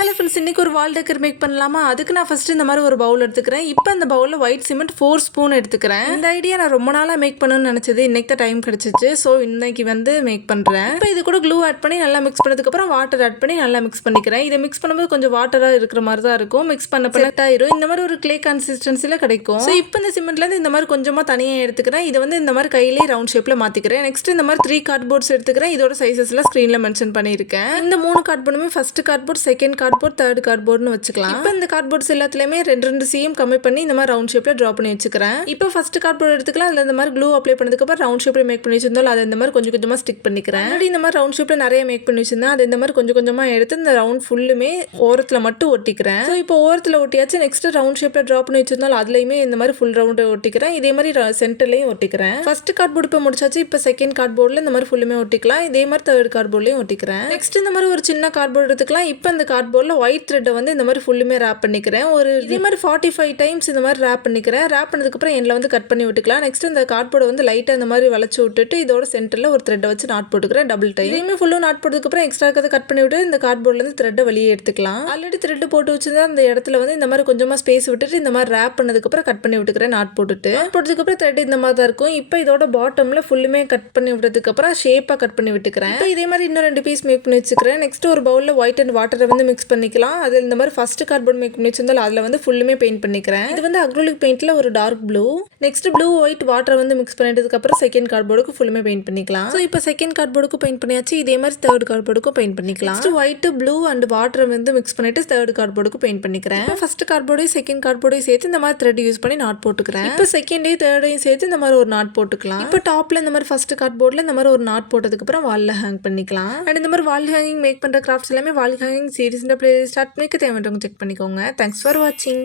Hello friends, இன்றைக்கி ஒரு வால் decker make பண்ணலாமா? அதுக்கு நான் ஃபஸ்ட்டு இந்த மாதிரி ஒரு பவுல் எடுத்துக்கிறேன். இப்போ இந்த பவுலில் ஒயிட் சிமெண்ட் 4 ஸ்பூன் எடுத்துக்கிறேன். இந்த ஐடியா நான் ரொம்ப நாளாக மேக் பண்ணணும்னு நினச்சது. இன்றைக்கி தான் டைம் கிடச்சிச்சு. ஸோ இன்றைக்கி மேக் பண்ணுறேன். இப்போ இது கூட க்ளூ ஆட் பண்ணி நல்லா மிக்ஸ் பண்ணதுக்கப்புறம் வாட்டர் ஆட் பண்ணி நல்லா மிக்ஸ் பண்ணிக்கிறேன். இதை மிக்ஸ் பண்ணும்போது கொஞ்சம் வாட்டராக இருக்கிற மாதிரி தான் இருக்கும். மிக்ஸ் பண்ண செட் ஆயிரும். இந்த மாதிரி ஒரு க்ளே கன்சிஸ்டன்சியில் கிடைக்கும். ஸோ இப்போ இந்த சிமெண்ட்லேருந்து இந்த மாதிரி கொஞ்சமாக தனியாக எடுத்துக்கிறேன். இதை இந்த மாதிரி கையிலே ரவுண்ட் ஷேப்பில் மாற்றிக்கிறேன். நெக்ஸ்ட் இந்த மாதிரி 3 கார்ட்போர்ட்ஸ் எடுத்துக்கிறேன். இதோட சைஸஸ்லாம் ஸ்க்ரீனில் மென்ஷன் பண்ணியிருக்கேன். இந்த 3 கார்ட்போர்டுமே first cardboard, second cardboard, third கார்ட்போர்ட்னு வச்சுக்கலாம். இப்போ இந்த கார்ட்போர்ட்ஸ் எல்லாத்துலயுமே 2 cm கம்மி பண்ணி இந்த மாதிரி ரவுண்ட் ஷேப்ல டிரா பண்ணி வச்சுக்கிறேன். இப்போ ஃபர்ஸ்ட் கார்ட்போர்ட் எடுத்துக்கலாம். அதுல இந்த மாதிரி க்ளூ அப்ளை பண்ணதுக்கு அப்புறம் ரவுண்ட் ஷேப்ல மேக் பண்ணி வச்சிருந்தோம். அதை இந்த மாதிரி கொஞ்சம் கொஞ்சமா ஸ்டிக் பண்ணிக்கிறேன். இந்த மாதிரி ரவுண்ட் ஷேப்ல நிறைய மேக் பண்ணி வச்சிருந்தேன். அதை இந்த மாதிரி கொஞ்சம் கொஞ்சமா எடுத்து இந்த ரவுண்ட் ஃபுல்லுமே ஓரத்துல மட்டும் ஒட்டிக்கிறேன். ஸோ இப்போ ஓரத்துல ஒட்டியாச்சு. நெக்ஸ்ட் ரவுண்ட் ஷேப்ல டிரா பண்ணி வச்சிருந்தோம். அதுலயுமே இந்த மாதிரி ஃபுல் ரவுண்ட் ஒட்டிக்கிறேன். இதே மாதிரி சென்டர்லயும் ஒட்டிக்கிறேன். ஃபர்ஸ்ட் கார்ட்போர்ட் இப்போ முடிச்சாச்சு. இப்போ செகண்ட் கார்ட்போர்ட்ல இந்த மாதிரி ஃபுல்லுமே ஒட்டிக்கலாம். இதே மாதிரி தேர்ட் கார்ட்போர்ட்லயும் ஒட்டிக்கிறேன். நெக்ஸ்ட் இந்த மாதிரி ஒரு சின்ன கார்ட்போர்ட் எடுத்துக்கலாம். இப்போ இந்த கார்ட்போர்ட்ல ஒயிட் த்ரெட்டை இந்த மாதிரி ஃபுல்லுமே ரேப் பண்ணிக்கிறேன். ஒரு இதே மாதிரி 45 டைம்ஸ் இந்த மாதிரி ரேப் பண்ணிக்கிறேன். ரேப் பண்ணதுக்கப்புறம் எண்ணில் கட் பண்ணி விட்டுக்கலாம். நெக்ஸ்ட் இந்த கார்ட்போர்டை லைட்டாக இந்த மாதிரி வளைச்சு விட்டுட்டு இதோட சென்டரில் ஒரு த்ரெட்டை வச்சு நாட் போட்டுக்கிறேன். Double time. இதையுமே ஃபுல்லும் நாட் போட்டதுக்கப்புறம் எக்ஸ்ட்ரா இருக்கிறத கட் பண்ணி விட்டு இந்த கார்ட்போர்ட்லேருந்து த்ரெட்டை வெளியே எடுத்துக்கலாம். ஆல்ரெடி த்ரெட்டு போட்டு வச்சிருந்தா அந்த இடத்துல இந்த மாதிரி கொஞ்சமாக ஸ்பேஸ் விட்டுட்டு இந்த மாதிரி ரேப் பண்ணதுக்கப்புறம் கட் பண்ணி விட்டுக்கிறேன். நாட் போட்டதுக்கப்புறம் த்ரெட் இந்த மாதிரி தான் இருக்கும். இப்போ இதோட பாட்டமில் ஃபுல்லுமே கட் பண்ணி விட்டதுக்கப்புறம் ஷேப்பாக கட் பண்ணி விட்டுக்கிறேன். இப்போ இதே மாதிரி இன்னும் 2 பீஸ் மேக் பண்ணி வச்சுக்கிறேன். நெக்ஸ்ட் ஒரு பவுலில் ஒயிட் அண்ட் வாட்டரை மிக்ஸ் பண்ணிக்கலாம். அதில் இந்த மாதிரி ஃபர்ஸ்ட் கார்ட்போர்ட் மேக் பண்ணி வச்சிருந்தாலும் அதில் ஃபுல்லுமே பெயிண்ட் பண்ணிக்கிறேன். இது அக்ரிலிக் பெயிண்ட்ல ஒரு dark blue. Next blue white வாட்டரை மிக்ஸ் பண்ணிட்டதுக்கு அப்புறம் செகண்ட் கார்ட்போர்டுக்கு ஃபுல்லுமே பெயிண்ட் பண்ணிக்கலாம். ஸோ இப்போ செகண்ட் கார்ட்போர்டுக்கு பெயிண்ட் பண்ணியாச்சு. இதே மாதிரி தேர்ட் கார்ட்போர்டுக்கும் பெயிண்ட் பண்ணிக்கலாம். நெக்ஸ்ட் ஒயிட் ப்ளூ அண்ட் வாட்டரை மிக்ஸ் பண்ணிட்டு தேர்ட் கார்ட்போர்டுக்கு பெயிண்ட் பண்ணிக்கிறேன். இப்போ ஃபர்ஸ்ட் கார்ட்போர்டையும் செகண்ட் கார்ட்போர்டையும் சேர்த்து இந்த மாதிரி த்ரெட் யூஸ் பண்ணி நாட் போட்டுக்கிறேன். இப்போ செகண்டையும் தேர்டையும் சேர்த்து இந்த மாதிரி ஒரு நாட் போட்டுக்கலாம். இப்போ டாப்ல இந்த மாதிரி ஃபர்ஸ்ட் கார்ட்போர்ட்ல இந்த மாதிரி ஒரு நாட் போட்டதுக்கு அப்புறம் வால்ல ஹேங் பண்ணிக்கலாம். அண்ட் இந்த மாதிரி வால் ஹேங்கிங் மேக் பண்ற கிராஃப்ட்ஸ் எல்லாமே வால் ஹேங்கிங் சீரிஸ் பிளேலிஸ்ட் ஸ்டார்ட் பண்ணிக்க தேவைன்றவங்க செக் பண்ணிக்கோங்க. தேங்க்ஸ் ஃபார் வாட்சிங்.